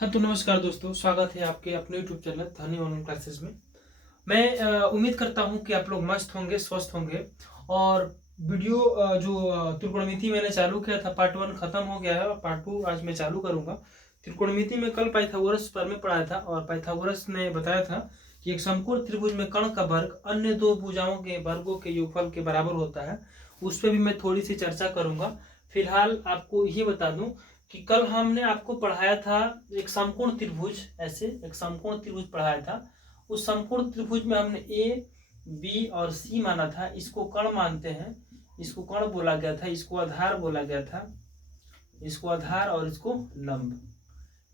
हाँ तो नमस्कार दोस्तों, स्वागत है आपके अपने YouTube चैनल धनी ऑनलाइन क्लासेस में। मैं उम्मीद करता हूँ कि आप लोग मस्त होंगे, स्वस्थ होंगे। और वीडियो त्रिकोणमिति मैंने चालू किया था, पार्ट 1 खत्म हो गया है और पार्ट 2 आज मैं चालू करूँगा। त्रिकोणमिति में कल पाइथागोरस पर में पढ़ाया था और पाइथागोरस ने बताया था कि एक समकोण त्रिभुज में कर्ण का वर्ग अन्य दो भुजाओं के वर्गों के योगफल के बराबर होता है। उस पर भी मैं थोड़ी सी चर्चा करूँगा। फिलहाल आपको ये बता दूं कि कल हमने आपको पढ़ाया था एक समकोण त्रिभुज, ऐसे एक समकोण त्रिभुज पढ़ाया था। उस समकोण त्रिभुज में हमने ए, बी और सी माना था। इसको कर्ण मानते हैं, इसको कर्ण बोला गया था, इसको आधार बोला गया था, इसको आधार और इसको लंब।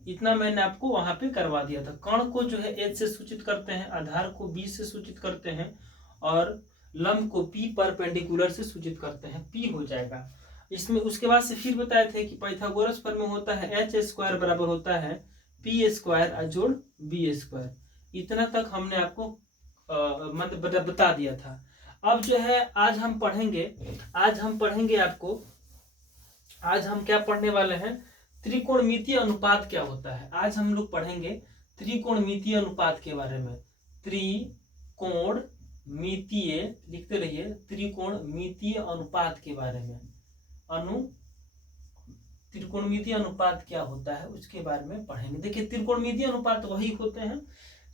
इतना मैंने आपको वहां पे करवा दिया था। कर्ण को जो है एच से सूचित करते हैं, आधार को बी से सूचित करते हैं और लंब को पी परपेंडिकुलर से सूचित करते हैं, पी हो जाएगा इसमें। उसके बाद से फिर बताए थे कि पाइथागोरस पर में होता है एच स्क्वायर बराबर होता है पी स्क्वायर जोड़ बी स्क्वायर। इतना तक हमने आपको मतलब बता दिया था। अब जो है आज हम पढ़ेंगे आपको, आज हम क्या पढ़ने वाले हैं, त्रिकोणमितीय अनुपात क्या होता है। आज हम लोग पढ़ेंगे त्रिकोणमितीय अनुपात के बारे में। त्रिकोणमितीय, लिखते रहिए, त्रिकोणमितीय अनुपात के बारे में। त्रिकोणमितीय अनुपात क्या होता है उसके बारे में पढ़ेंगे। देखिए त्रिकोणमितीय अनुपात वही होते हैं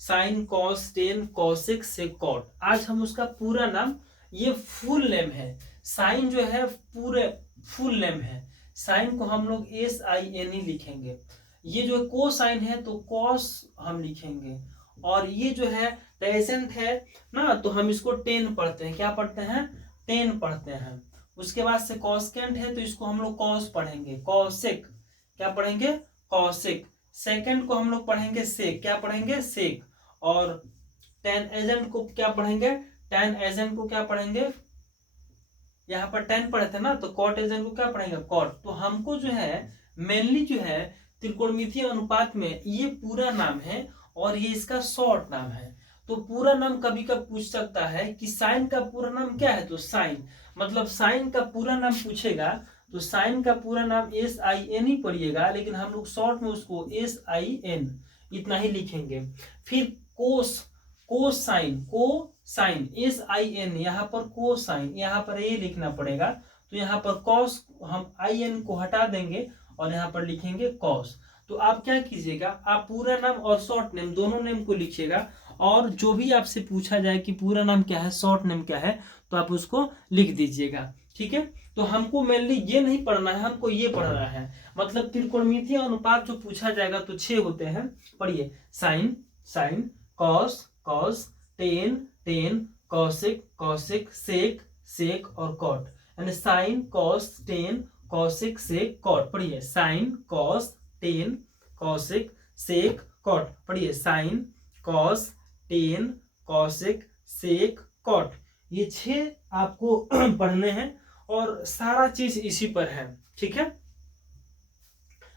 sign, cos, tan, cosec, sec, cot. आज हम उसका पूरा नाम, ये फुल नेम है। साइन जो है पूरे फुल नेम है। साइन को हम लोग SIN ही लिखेंगे। ये जो को साइन है तो कॉस हम लिखेंगे। और ये जो है टेसेंट है ना, तो हम इसको टेन पढ़ते हैं। क्या पढ़ते हैं? टेन पढ़ते हैं। उसके बाद से कॉस्केंट है तो इसको हम लोग कॉस पढ़ेंगे, कॉसेक। क्या पढ़ेंगे? कॉसेक। सेकेंड को हम लोग पढ़ेंगे सेक। क्या पढ़ेंगे? सेक। और टेन एजेंट को क्या पढ़ेंगे? टेन एजेंट को क्या पढ़ेंगे? यहाँ पर टेन पढ़े थे ना, तो कॉट एजेंट को क्या पढ़ेंगे? कॉट। तो हमको जो है मेनली जो है त्रिकोणमितीय अनुपात में ये पूरा नाम है और ये इसका शॉर्ट नाम है। तो पूरा नाम कभी कब पूछ सकता है कि साइन का पूरा नाम क्या है, तो साइन, मतलब साइन का पूरा नाम पूछेगा तो साइन का पूरा नाम SIN ही पढ़िएगा, लेकिन हम लोग शॉर्ट में उसको SIN इतना ही लिखेंगे। फिर कोस, कोसाइन, कोसाइन SIN, यहाँ पर कोसाइन, यहाँ पर ये लिखना पड़ेगा। तो यहाँ पर कॉस हम IN को हटा देंगे और यहाँ पर लिखेंगे कॉस। तो आप क्या कीजिएगा, आप पूरा नाम और शॉर्ट नेम दोनों नेम को लिखिएगा। और जो भी आपसे पूछा जाए कि पूरा नाम क्या है, शॉर्ट नेम क्या है, तो आप उसको लिख दीजिएगा। ठीक है। तो हमको मेनली ये नहीं पढ़ना है, हमको ये पढ़ना है। मतलब त्रिकोणमितीय अनुपात जो पूछा जाएगा तो 6 होते हैं। पढ़िए, sine, sine, cos, cos, tan, tan, cosec, cosec, sec, sec और कॉट। यानी sine, cos, tan, cosec, sec, cot. पढ़िए, sine, cos, tan, cosec, sec, cot. पढ़िए, sine, cos, tan, cosec, sec, cot. ये 6 आपको पढ़ने हैं और सारा चीज इसी पर है। ठीक है।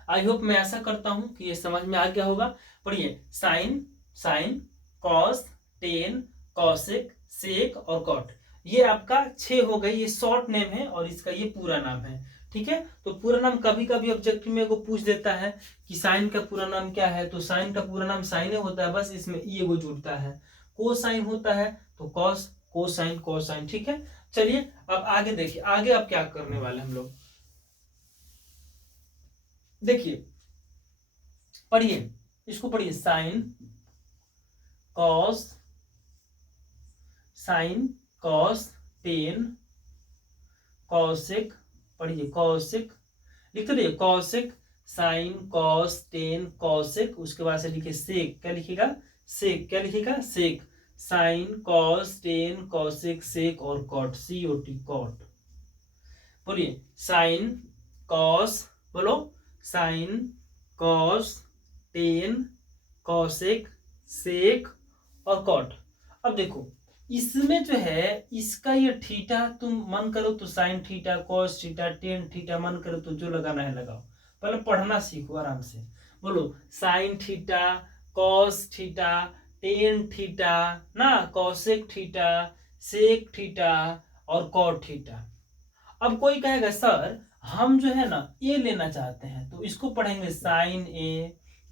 आई होप, मैं ऐसा करता हूं कि ये समझ में आ गया होगा। पढ़िए, sine, sine, cos, tan, cosec, sec और कॉट। ये आपका 6 हो गई। ये शॉर्ट नेम है और इसका ये पूरा नाम है। ठीक है। तो पूरा नाम कभी कभी ऑब्जेक्टिव में को पूछ देता है कि साइन का पूरा नाम क्या है, तो साइन का पूरा नाम साइन होता है, बस इसमें ई एगो जुड़ता है। कोसाइन होता है तो कॉस, कोसाइन, कोसाइन। ठीक है। चलिए अब आगे देखिए, आगे अब क्या करने वाले हम लोग, देखिए, पढ़िए, इसको पढ़िए, sine, cos, sine, cos, tan, cosec. पढ़िए, कॉसेक, लिखते रहिए, cosec, sine, cos, tan, cosec. उसके बाद से लिखिए सेक। क्या लिखिएगा? सेक। क्या लिखिएगा? सेक। Sign, cos, tan, cosec, sec और कॉट, COT, कॉट। बोलिए, साइन, कॉस, बोलो, sine, cos, tan, cosec, sec और कॉट। अब देखो, इसमें जो है इसका ये थीटा, तुम मन करो तो sine theta, cos theta, tan theta, मन करो तो जो लगाना है लगाओ। पहले पढ़ना सीखो आराम से। बोलो, sine theta, cos theta, tan theta, ना, कॉसेक थीटा, सेक थीटा और कॉट थीटा। अब कोई कहेगा सर हम जो है ना ए लेना चाहते हैं, तो इसको पढ़ेंगे साइन A,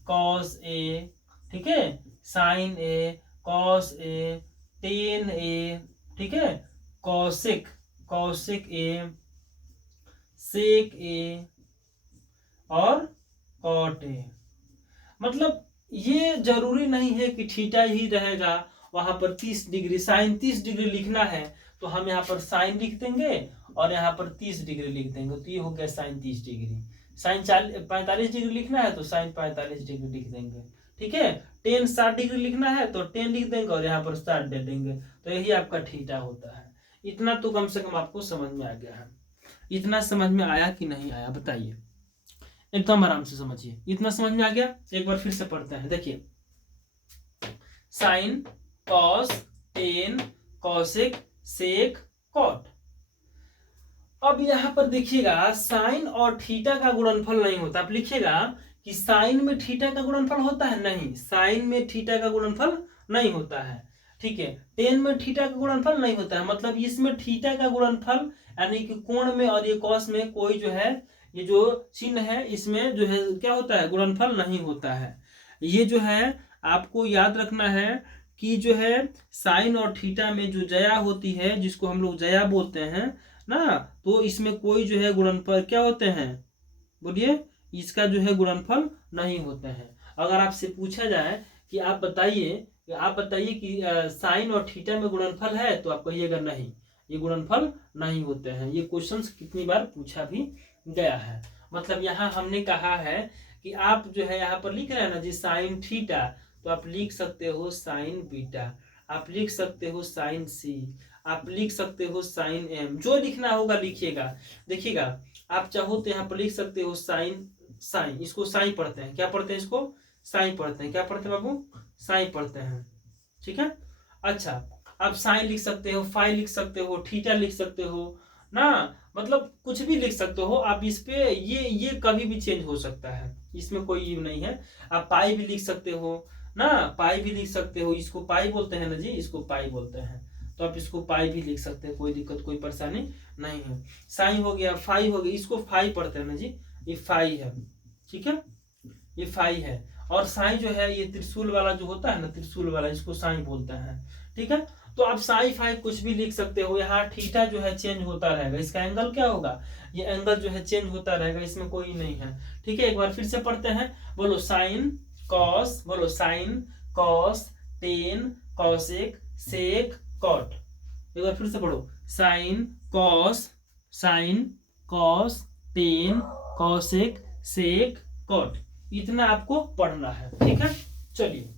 कॉस ए, ठीक है, sign A, cos A, ten ए, ठीक है, कॉसिक, कॉसिक ए, सेक ए और कॉट ए। मतलब ये जरूरी नहीं है कि थीटा ही रहेगा, वहां पर 30 डिग्री, साइन 30 डिग्री लिखना है तो हम यहाँ पर साइन लिख देंगे और यहाँ पर 30 डिग्री लिख देंगे, तो ये हो गया साइन 30 डिग्री। साइन 45 डिग्री लिखना है तो साइन 45 डिग्री लिख देंगे, ठीक है। टेन 60 डिग्री लिखना है तो 10 लिख देंगे और यहाँ पर 60 दे देंगे, तो यही आपका थीटा होता है। इतना तो कम से कम आपको समझ में आ गया है। इतना समझ में आया कि नहीं आया बताइए, एकदम आराम से समझिए। इतना समझ में आ गया, एक बार फिर से पढ़ते हैं। देखिए, sine, cos, tan, cosec, sec, cot. अब यहां पर देखिएगा साइन और थीटा का गुणनफल नहीं होता। आप लिखिएगा कि साइन में थीटा का गुणनफल होता है, नहीं, साइन में थीटा का गुणनफल नहीं होता है, ठीक है। टेन में थीटा का गुणनफल नहीं होता है, मतलब इसमें थीटा का गुणनफल यानी कि कोण में और ये कॉस में कोई जो है ये जो चिन्ह है इसमें जो है क्या होता है, गुणनफल नहीं होता है। ये जो है आपको याद रखना है कि जो है साइन और थीटा में जो जया होती है, जिसको हम लोग जया बोलते हैं ना, तो इसमें कोई जो है गुणनफल क्या होते हैं, बोलिए, इसका जो है गुणनफल नहीं होते हैं। अगर आपसे पूछा जाए कि आप बताइए कि साइन और थीटा में गुणनफल है, तो आप कहिएगा नहीं, ये गुणनफल नहीं होते हैं। ये क्वेश्चंस कितनी बार पूछा भी गया है। मतलब यहाँ हमने कहा है कि आप जो है यहाँ पर लिख रहे हैं ना जी साइन थीटा, तो आप लिख सकते हो साइन बीटा, आप लिख सकते हो साइन सी, आप लिख सकते हो साइन एम, जो लिखना होगा लिखिएगा। देखिएगा, आप चाहो तो यहाँ पर लिख सकते हो साइन, साइन, इसको साइन पढ़ते हैं, क्या पढ़ते हैं, इसको साइन पढ़ते हैं, क्या पढ़ते हैं बाबू, साइन पढ़ते हैं, ठीक है। अच्छा, आप साइन लिख सकते हो, फाई लिख सकते हो, थीटा लिख सकते हो ना, मतलब कुछ भी लिख सकते हो आप इस पे, ये कभी भी चेंज हो सकता है, इसमें कोई ये नहीं है। आप पाई भी लिख सकते हो ना, पाई भी लिख सकते हो, इसको पाई बोलते हैं ना जी, इसको पाई बोलते हैं, तो आप इसको पाई भी लिख सकते हैं, कोई दिक्कत कोई परेशानी नहीं है। साइन हो गया, फाई हो गया, इसको फाई पढ़ते हैं ना जी, ये फाई है, ठीक है, ये फाई है। और साई जो है ये त्रिशूल वाला जो होता है ना, त्रिशूल वाला, इसको साई बोलते हैं, ठीक है। तो आप साई फाई कुछ भी लिख सकते हो। यहाँ थीटा जो है चेंज होता रहेगा, इसका एंगल क्या होगा, ये एंगल जो है चेंज होता रहेगा, इसमें कोई नहीं है, ठीक है। एक बार फिर से पढ़ते हैं, बोलो साइन कॉस, बोलो sine cos, tan, cosec, sec, cot. एक बार फिर से पढ़ो, sine cos, sine cos, tan, cosec, sec, cot. इतना आपको पढ़ना है, ठीक है। चलिए,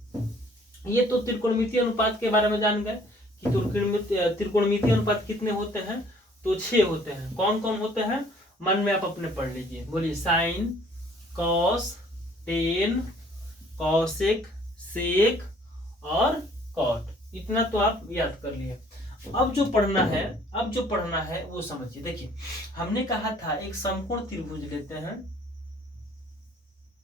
ये तो त्रिकोणमितीय अनुपात के बारे में जान गए कि त्रिकोणमितीय अनुपात कितने होते हैं, तो 6 होते हैं। कौन कौन होते हैं, मन में आप अपने पढ़ लीजिए, बोलिए sign, cos, tan, cosec, sec और कॉट। इतना तो आप याद कर लिए। अब जो पढ़ना है वो समझिए। देखिए, हमने कहा था एक समकोण त्रिभुज लेते हैं,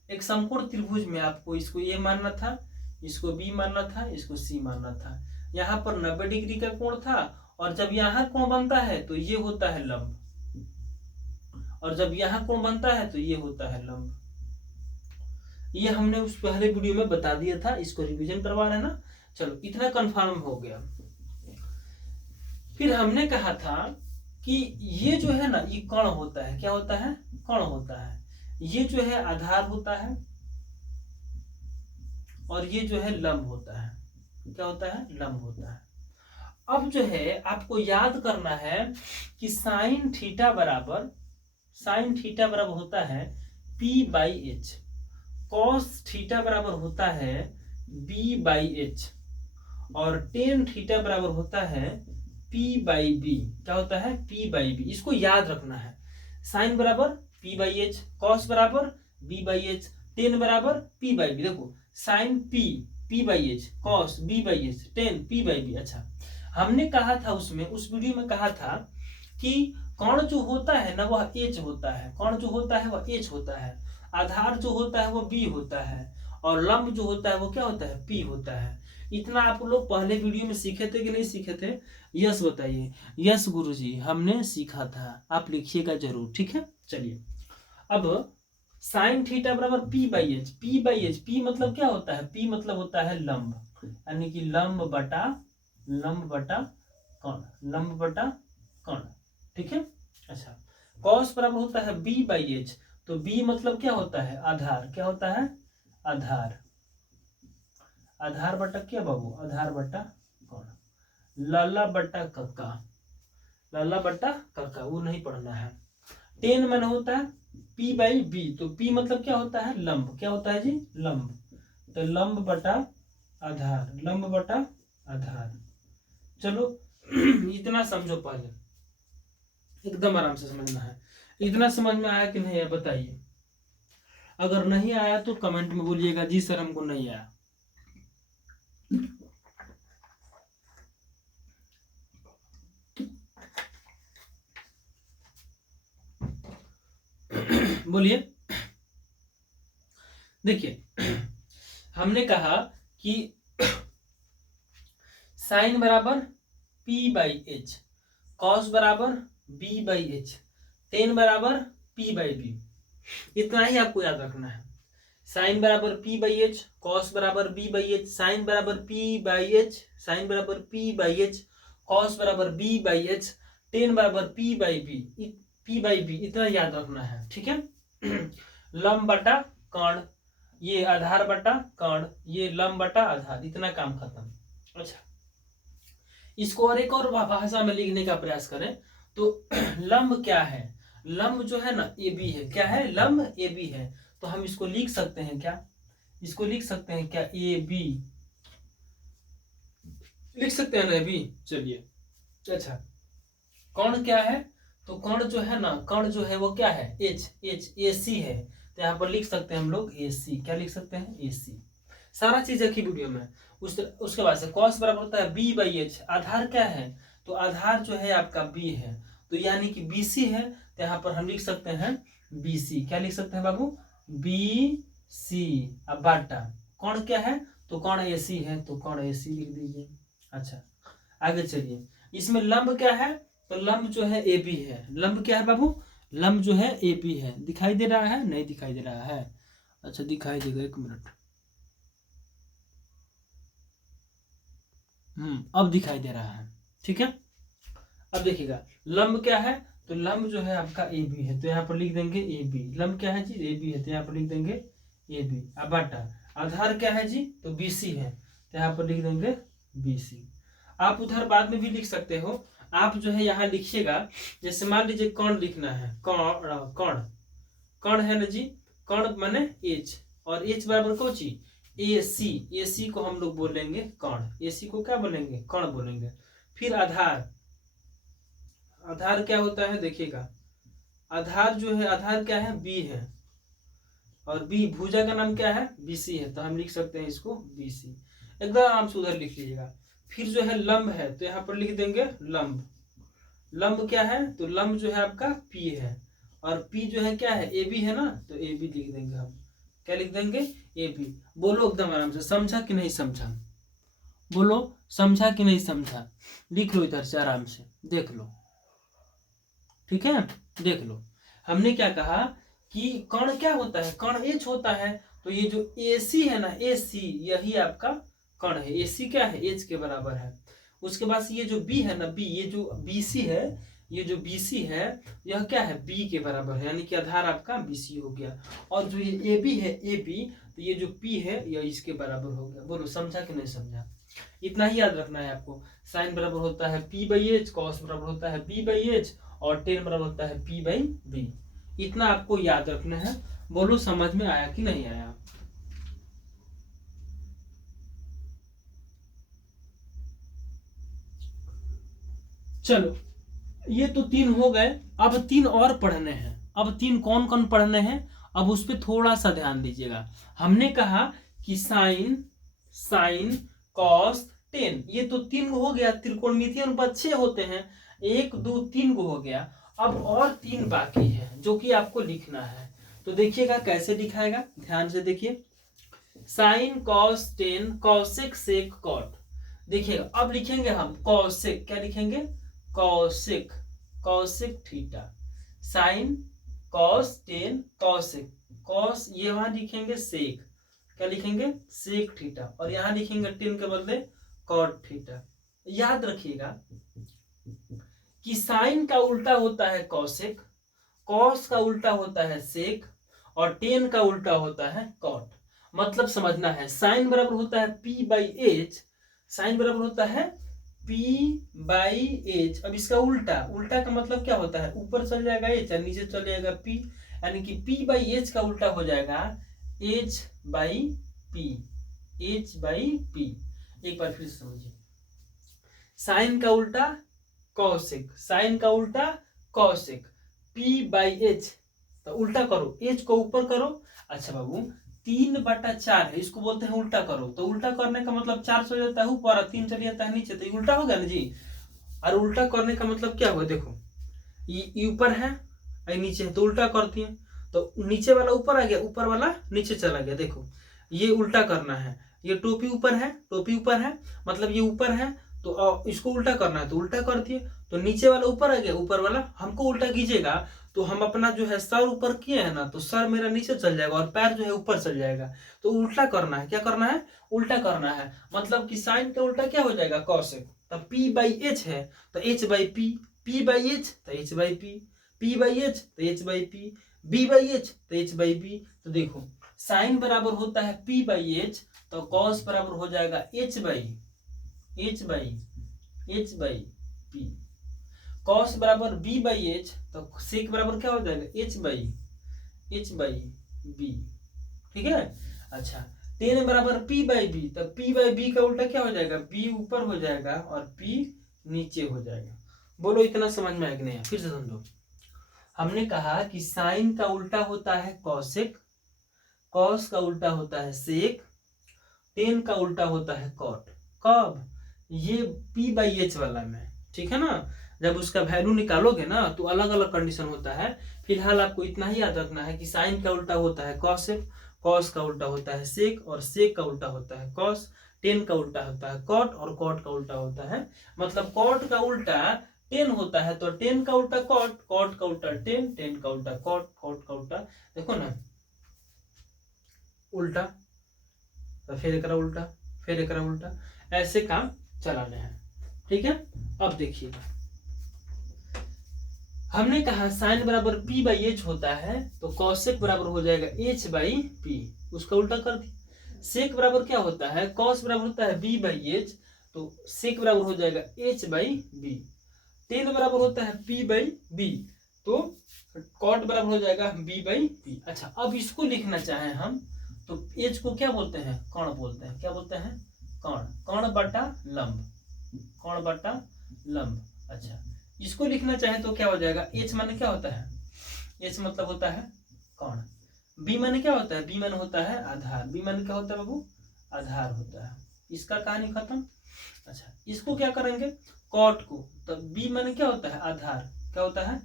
एक समकोण त्रिभुज में आपको इसको ए मानना था, इसको बी मानना था, इसको सी मानना था। यहाँ पर 90 डिग्री का कोण था, और जब यहाँ कोण बनता है तो ये होता है लंब, और जब यहाँ कोण बनता है तो ये होता है लंब। ये हमने उस पहले वीडियो में बता दिया था, इसको रिवीजन करवा रहे हैं ना। चलो, इतना कंफर्म हो गया। फिर हमने कहा था कि ये जो है ना, ये कण होता है, क्या होता है, कण होता है। ये जो है आधार होता है, और ये जो है लंब होता है, क्या होता है, लंब होता है। अब जो है आपको याद करना है कि साइन थीटा बराबर होता है P/H, कॉस थीटा बराबर होता है B/H, और टेन थीटा बराबर होता है P/B। क्या होता है, P/B। इसको याद रखना है, साइन बराबर P/H, कॉस बराबर B/H, टेन बराबर P/B। देखो, sign P/H, cos B/H, ten P/B। अच्छा, हमने कहा था उस वीडियो में कहा था कि कण जो होता है ना वह H होता है, कण जो होता है वह H होता है, आधार जो होता है वो B होता है, और लंब जो होता है वो क्या होता है, P होता है। इतना आप लोग पहले वीडियो में सीखे थे कि नहीं सीखे थे, यस बताइए। यस गुरुजी, हमने सीखा था, आप लिखिएगा जरूर, ठीक है। चलिए, अब साइन थीटा बराबर P by H. P by H, P मतलब क्या होता है? पी मतलब होता है लंब, यानी कि लंब बटा कर्ण, लंब बटा कर्ण, ठीक है। अच्छा, कॉस बराबर होता है बी बाई एच, तो बी मतलब क्या होता है? आधार। क्या होता है? आधार। आधार बटा क्या बाबू? आधार बटा कर्ण। लाला बटा कक्का, लाला बटा कक्का, वो नहीं पढ़ना है। टेन मन होता है पी बाई बी, तो पी मतलब क्या होता है? लंब। क्या होता है जी? लंब। तो लंब बटा आधार, लंब बटा आधार। चलो इतना समझो पहले, एकदम आराम से समझना है। इतना समझ में आया कि नहीं है बताइए। अगर नहीं आया तो कमेंट में बोलिएगा जी सर हमको नहीं आया। बोलिए। देखिए हमने कहा कि साइन बराबर पी बाई एच, कॉस बराबर बी बाई एच, टेन बराबर पी बाई बी। इतना ही आपको याद रखना है। साइन बराबर पी बाई एच, कॉस बराबर बी बाई एच, साइन बराबर पी बाई एच, साइन बराबर पी बाई एच, कॉस बराबर बी बाई एच, टेन बराबर P by B, P by B, इतना याद रखना है, ठीक है। लंब बटा कर्ण, ये आधार बटा कर्ण, ये लंब बटा आधार, इतना काम खत्म। अच्छा, इसको और एक और भाषा में लिखने का प्रयास करें तो लंब क्या है? लंब जो है ना ए बी है। क्या है? लंब ए बी है। तो हम इसको लिख सकते हैं क्या? इसको लिख सकते हैं क्या? ए बी लिख सकते हैं ना? A B. चलिए, अच्छा, कर्ण क्या है? तो कर्ण जो है ना, कर्ण जो है वो क्या है? एच, एच ए सी है, तो यहाँ पर लिख सकते हैं हम लोग ए सी। क्या लिख सकते हैं? ए सी। सारा चीज है की वीडियो में। उसके बाद से कॉस बराबर होता है बी बाई एच। आधार क्या है? तो आधार जो है आपका बी है, तो यानी कि बी सी है, तो यहाँ पर हम लिख सकते हैं बी सी। क्या लिख सकते हैं बाबू? B C. अब बाटा कौन क्या है? तो कौन ए सी है, तो कौन ए सी लिख दीजिए। अच्छा, आगे चलिए। इसमें लंब क्या है? तो लंब जो है ए बी है। लंब क्या है बाबू? लंब जो है ए बी है। दिखाई दे रहा है? नहीं दिखाई दे रहा है? अच्छा, दिखाई देगा, एक मिनट। अब दिखाई दे रहा है, ठीक है। अब देखिएगा, लंब क्या है? तो लंब जो है आपका ए बी है, तो यहाँ पर लिख देंगे ए बी। लंब क्या है जी? ए बी है, तो यहाँ पर लिख देंगे ए बी। अब बाटा आधार क्या है जी? तो बी सी है, तो यहाँ पर लिख देंगे बी सी। आप उधर बाद में भी लिख सकते हो। आप जो है यहाँ लिखिएगा, जैसे मान लीजिए कर्ण लिखना है, कर्ण, कर्ण, कर्ण है ना जी। कर्ण माने एच, और एच बराबर कौन चीज? ए सी। ए सी को हम लोग बोलेंगे कर्ण। ए सी को क्या बोलेंगे? कर्ण बोलेंगे। फिर आधार, आधार क्या होता है देखिएगा। आधार जो है, आधार क्या है? बी है, और बी भुजा का नाम क्या है? बी सी है, तो हम लिख सकते हैं इसको बी सी। एकदम आराम से उधर लिख लीजिएगा। फिर जो है लंब है, तो यहाँ पर लिख देंगे लंब। लंब क्या है? तो लंब जो है आपका पी है, और पी जो है क्या है? ए बी है ना, तो ए बी लिख देंगे हम। क्या लिख देंगे? A B. बोलो एकदम आराम से, समझा कि नहीं समझा? बोलो, समझा कि नहीं समझा? लिख लो इधर से आराम से, देख लो, ठीक है। देख लो, हमने क्या कहा कि कर्ण क्या होता है? कर्ण एच होता है, तो ये जो ए सी है ना, ए सी, यही आपका कर्ण है। ए सी क्या है? एच के बराबर है। उसके बाद ये जो बी है ना, बी, ये जो बी सी है, ये जो बी सी है, यह क्या है? बी के बराबर है, यानी कि आधार आपका बी सी हो गया। और जो ये ए बी है, ए बी, तो ये जो पी है यह इसके बराबर हो गया। बोलो, समझा कि नहीं समझा? इतना ही याद रखना है आपको। साइन बराबर होता है पी बाई एच, कॉस बराबर होता है बी बाई एच, और टेन बराबर होता है पी बाई बी। इतना आपको याद रखना है। बोलो, समझ में आया कि नहीं आया? चलो, ये तो तीन हो गए। अब तीन और पढ़ने हैं। अब तीन कौन कौन पढ़ने हैं? अब उस पर थोड़ा सा ध्यान दीजिएगा। हमने कहा कि साइन, साइन, कॉस, टेन, ये तो तीन हो गया। त्रिकोणमितीय अनुपात 6 होते हैं। 1 2 3 को हो गया। अब और तीन बाकी है जो कि आपको लिखना है। तो देखिएगा कैसे दिखाएगा, ध्यान से देखिए। Sine, cos, tan, cosec, sec, cot. देखिएगा, अब लिखेंगे हम कॉसेक। क्या लिखेंगे? Cosec, cosec theta. Sine, cos, tan, cosec, cos, ये वहां लिखेंगे सेक, क्या लिखेंगे सेक थीटा, और यहाँ लिखेंगे टेन के बदले कॉट थीटा। याद रखिएगा कि साइन का उल्टा होता है कॉसेक, कॉस का उल्टा होता है सेक, और टेन का उल्टा होता है कॉट। मतलब समझना है, साइन बराबर होता है पी बाई एच, साइन बराबर होता है पी बाई एच। अब इसका उल्टा, उल्टा का मतलब क्या होता है, ऊपर चल जाएगा एच और नीचे चल जाएगा पी, यानी कि पी बाई एच का उल्टा हो जाएगा H by P, H by P. एक बार फिर से समझिए, साइन का उल्टा कॉसेक, साइन का उल्टा कॉसेक, पी बाई एच, तो उल्टा करो, एच को ऊपर करो। अच्छा बाबू 3/4 है, इसको बोलते हैं उल्टा करो, तो उल्टा करने का मतलब 4 से हो जाता है ऊपर और 3 चले जाता है नीचे, तो ये उल्टा हो गया ना जी। और उल्टा करने का मतलब क्या हुआ, देखो ये ऊपर है और नीचे है, तो उल्टा करती है, तो नीचे वाला ऊपर आ गया, ऊपर वाला नीचे चला गया। देखो ये उल्टा करना है, ये टोपी ऊपर है, टोपी ऊपर है, मतलब ये ऊपर है, तो इसको उल्टा करना है, तो उल्टा कर दिए, तो नीचे वाला ऊपर आ गया, ऊपर वाला हमको उल्टा कीजिएगा, तो हम अपना जो है सर ऊपर किए हैं ना, तो सर मेरा नीचे चल जाएगा और पैर जो है ऊपर चल जाएगा। तो उल्टा करना है, क्या करना है, उल्टा करना है। मतलब कि साइन का उल्टा क्या हो जाएगा कॉसेक, तो पी बाई एच है तो H by P, P by H तो H by P, P by H तो H by P, B by H तो एच बाई बी। तो देखो साइन बराबर होता है पी बाई एच, तो कॉस बराबर हो जाएगा एच बाई पी, कॉस बराबर बी बाई एच, तो सेक बराबर क्या हो जाएगा एच बाई बी, ठीक है। अच्छा टेन बराबर पी बाई बी, तो पी बाई बी का उल्टा क्या हो जाएगा, बी ऊपर हो जाएगा और पी नीचे हो जाएगा। बोलो इतना समझ में आया कि नहीं, फिर से समझो। हमने कहा कि साइन का उल्टा होता है कॉसेक, कॉस का उल्टा होता है सेक, टेन का उल्टा होता है कॉट। कब, ये पी बाई एच वाला में, ठीक है ना। जब उसका वैल्यू निकालोगे ना तो अलग अलग कंडीशन होता है। फिलहाल आपको इतना ही याद रखना है कि साइन का उल्टा होता है कॉसेक, कॉस का उल्टा होता है सेक, और सेक का उल्टा होता है कॉस, टेन का उल्टा होता है कॉट, और कॉट का उल्टा होता है, मतलब कॉट का उल्टा टेन होता है तो टेन का उल्टा कॉट, कॉट का उल्टा टेन, टेन का उल्टा कॉट, कॉट का उल्टा, देखो ना उल्टा, तो फिर एक उल्टा, फिर एक उल्टा, ऐसे काम चलाने हैं, ठीक है। अब देखिए हमने कहा साइन बराबर पी बाई एच होता है, तो कॉसेक बराबर हो जाएगा एच बाई पी, उसका उल्टा कर दी। सेक बराबर क्या होता है, कॉस बराबर होता है बी बाई एच, तो सेक बराबर हो जाएगा एच बाई बी। टेन बराबर होता है पी बाई बी, तो कॉट बराबर हो जाएगा बी बाई पी। अच्छा अब इसको लिखना चाहें हम, तो एच को क्या बोलते हैं, कर्ण बोलते हैं, क्या बोलते हैं, कर्ण, कर्ण बटा लंब, कर्ण बटा लंब। अच्छा इसको लिखना चाहे तो क्या हो जाएगा, एच माने क्या होता है, एच मतलब होता है कर्ण, बी माने क्या होता है, बी माने होता है आधार, बी माने क्या होता है बाबू, आधार होता है। इसका कहानी खत्म। अच्छा इसको क्या करेंगे, कॉट को, तो बी माने क्या होता है आधार, क्या होता है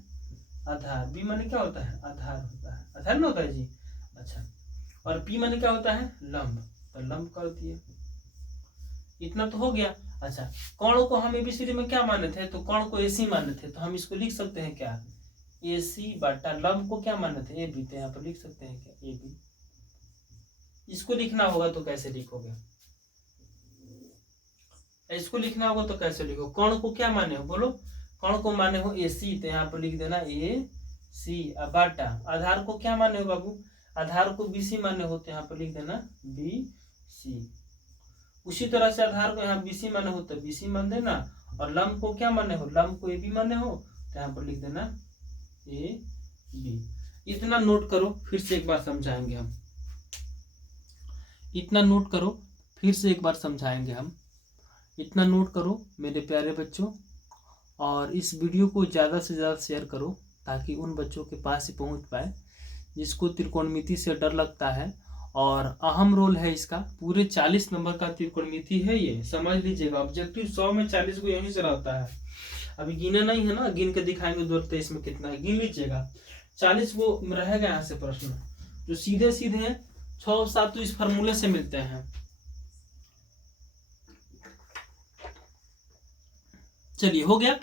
आधार, बी माने क्या होता है आधार होता है, आधार ना होता है जी। अच्छा और पी माने क्या होता है लंब, तो लंब कर दिए, इतना तो हो गया। अच्छा कर्ण को हम एबीसीडी में क्या माने थे, तो कर्ण को एसी माने थे, तो हम इसको लिख सकते हैं क्या, एसी बटा लंब को क्या माने थे, ए बी, तो यहाँ पर लिख सकते हैं क्या ए बी। इसको लिखना होगा तो कैसे लिखोगे, इसको लिखना होगा तो कैसे लिखो, कर्ण को क्या माने हो बोलो, कर्ण को माने हो एसी, तो यहाँ पर लिख देना ए सी, बाटा आधार को क्या माने हो बाबू, आधार को बीसी माने हो, तो यहाँ पर लिख देना बी सी। उसी तरह से आधार को यहाँ बीसी माने हो तो बीसी मान देना, और लंब को क्या माने हो, लंब को ए बी माने हो, तो यहाँ पर लिख देना ए बी। इतना नोट करो, फिर से एक बार समझाएंगे हम, इतना नोट करो, फिर से एक बार समझाएंगे हम, इतना नोट करो मेरे प्यारे बच्चों, और इस वीडियो को ज़्यादा से ज़्यादा शेयर करो ताकि उन बच्चों के पास ही पहुंच पाए जिसको त्रिकोणमिति से डर लगता है। और अहम रोल है इसका, पूरे 40 नंबर का त्रिकोणमिति है ये, समझ लीजिएगा। ऑब्जेक्टिव 100 में 40 को यहीं से रहता है, अभी गिना नहीं है ना, गिन के दिखाएंगे 223 में कितना है, गिन लीजिएगा। 40 वो रहेगा यहाँ से प्रश्न, जो सीधे सीधे हैं 6 7 तो इस फॉर्मूले से मिलते हैं। चलिए हो गया।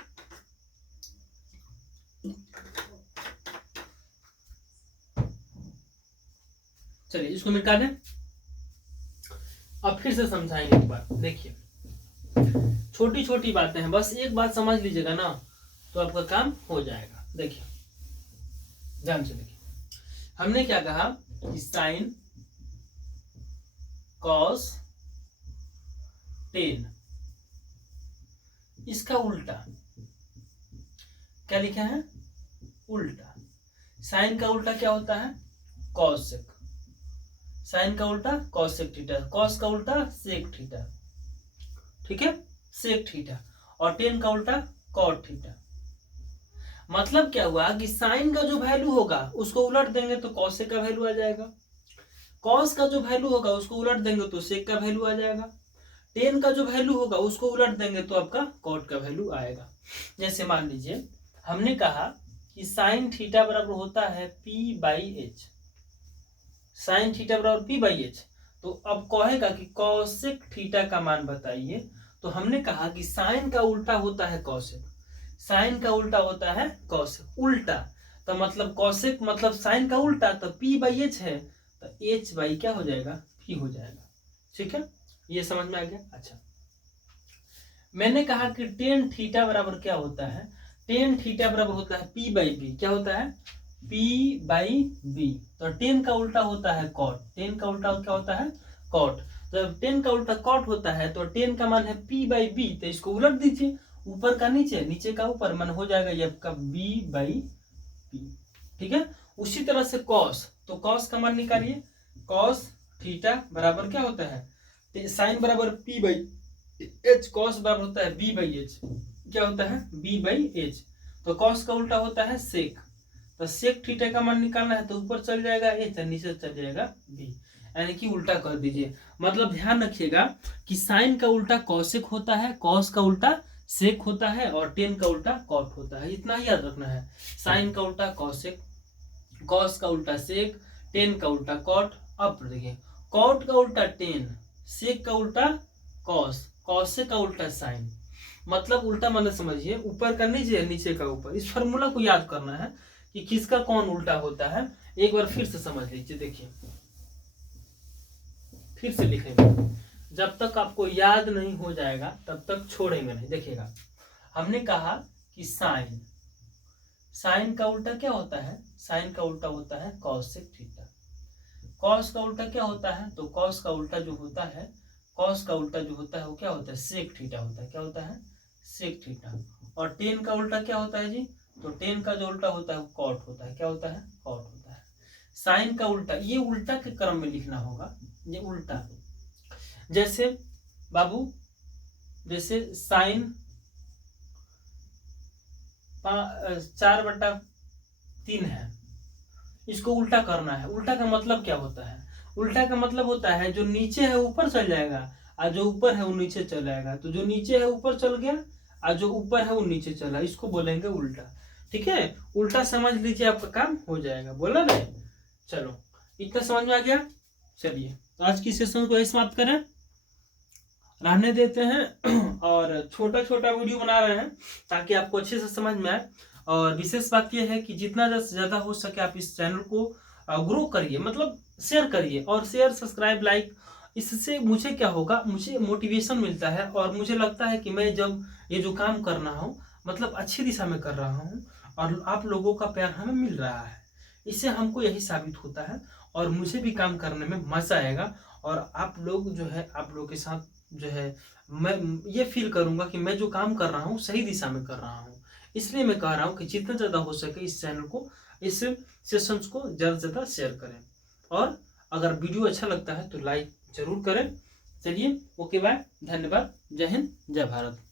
चलिए इसको मिटा दें। अब फिर से समझाएंगे एक बार। देखिए छोटी छोटी बातें हैं, बस एक बात समझ लीजिएगा ना तो आपका काम हो जाएगा। देखिए ध्यान से देखिए, हमने क्या कहा कि साइन कॉस टेन, इसका उल्टा क्या लिखा है, उल्टा। साइन का उल्टा क्या होता है, कॉसेक। साइन का उल्टा कॉसेक थीटा, कॉस का उल्टा सेक थीटा, ठीक है, सेक थीटा। और टेन का उल्टा कॉट थीटा। मतलब क्या हुआ कि साइन का जो वैल्यू होगा उसको उलट देंगे तो कॉसेक का वैल्यू आ जाएगा, कॉस का जो वैल्यू होगा उसको उलट देंगे तो सेक का वैल्यू आ जाएगा, टेन का जो वैल्यू होगा उसको उलट देंगे तो आपका कॉट का वैल्यू आएगा। जैसे मान लीजिए हमने कहा कि साइन थीटा बराबर होता है P by H, sine theta बराबर पी बाई एच। तो अब कहेगा कि कॉसेक थीटा का मान बताइए, तो हमने कहा कि साइन का उल्टा होता है कॉसेक, साइन का उल्टा होता है कॉसेक, उल्टा। तो मतलब कॉसेक मतलब साइन का उल्टा, तो पी बाई एच है तो एच बाई क्या हो जाएगा, पी हो जाएगा। ठीक है, ये समझ में आ गया। अच्छा, मैंने कहा कि टेन थीटा बराबर क्या होता है, टेन थीटा बराबर होता है पी बाई बी, क्या होता है, पी बाई बी। तो टेन का उल्टा होता है कॉट, टेन का उल्टा क्या होता है, कॉट। जब टेन का उल्टा कॉट होता है तो टेन का मान है पी बाई बी, तो इसको उलट दीजिए, ऊपर का नीचे, नीचे का ऊपर, मन हो जाएगा ये आपका बी बाई पी। ठीक है, उसी तरह से कॉस, तो कॉस का मान निकालिए, कॉस थीटा बराबर क्या होता है, साइन बराबर पी बाई एच, कॉस बराबर होता है बी बाई एच, क्या होता है, बी बाई एच। तो कॉस का उल्टा होता है सेक, तो सेक थीटा का मान निकालना है तो ऊपर चल जाएगा एच और नीचे चल जाएगा बी, यानी कि उल्टा कर दीजिए। मतलब ध्यान रखिएगा कि साइन का उल्टा कॉसेक होता है, कॉस का उल्टा सेक होता है और टेन का उल्टा कॉट होता है, इतना ही याद रखना है। साइन का उल्टा कॉसेक, कॉस का उल्टा सेक, टेन का उल्टा कॉट। अब देखिए कॉट का उल्टा टेन, सेक का उल्टा कॉस, कॉसेक का उल्टा साइन। मतलब उल्टा मतलब समझिए, ऊपर का नीचे, नीचे का ऊपर। इस फॉर्मूला को याद करना है कि किसका कौन उल्टा होता है। एक बार फिर से समझ लीजिए, देखिए फिर से लिखेंगे, जब तक आपको याद नहीं हो जाएगा तब तक छोड़ेंगे नहीं। देखिएगा हमने कहा कि साइन, साइन का उल्टा क्या होता है, साइन का उल्टा होता है कॉसेक थीटा। कॉस का उल्टा क्या होता है, तो कॉस का उल्टा जो होता है, कॉस का उल्टा जो होता है वो क्या होता है, सेक थीटा होता है, क्या होता है, सेक थीटा। और टेन का उल्टा क्या होता है जी, तो टेन का जो उल्टा होता है वो कॉट होता है, क्या होता है, कॉट होता है। साइन का उल्टा, ये उल्टा के क्रम में लिखना होगा, ये उल्टा। जैसे बाबू, जैसे साइन 4/3 है, इसको उल्टा करना है। उल्टा का मतलब क्या होता है, उल्टा का मतलब होता है जो नीचे है ऊपर चल जाएगा और जो ऊपर है वो नीचे चल जाएगा। तो जो नीचे है ऊपर चल गया और जो ऊपर है वो नीचे चला, इसको बोलेंगे उल्टा। ठीक है, उल्टा समझ लीजिए, आपका काम हो जाएगा। बोला नहीं, चलो इतना समझ में आ गया। चलिए तो आज की सेशन को समाप्त करें, रहने देते हैं और छोटा छोटा वीडियो बना रहे हैं ताकि आपको अच्छे से समझ में आए। और विशेष बात यह है कि जितना ज़्यादा हो सके आप इस चैनल को ग्रो करिए, मतलब शेयर करिए, और शेयर सब्सक्राइब लाइक, इससे मुझे क्या होगा, मुझे मोटिवेशन मिलता है और मुझे लगता है कि मैं जब ये जो काम कर रहा हूँ मतलब अच्छी दिशा में कर रहा हूँ और आप लोगों का प्यार हमें मिल रहा है, इससे हमको यही साबित होता है और मुझे भी काम करने में मजा आएगा। और आप लोग जो है, आप लोग के साथ जो है मैं ये फील करूंगा कि मैं जो काम कर रहा हूँ सही दिशा में कर रहा हूँ। इसलिए मैं कह रहा हूँ कि जितना ज़्यादा हो सके इस चैनल को, इस सेशंस को ज़्यादा से ज़्यादा शेयर करें और अगर वीडियो अच्छा लगता है तो लाइक जरूर करें। चलिए ओके बाय, धन्यवाद, जय हिंद, जय भारत।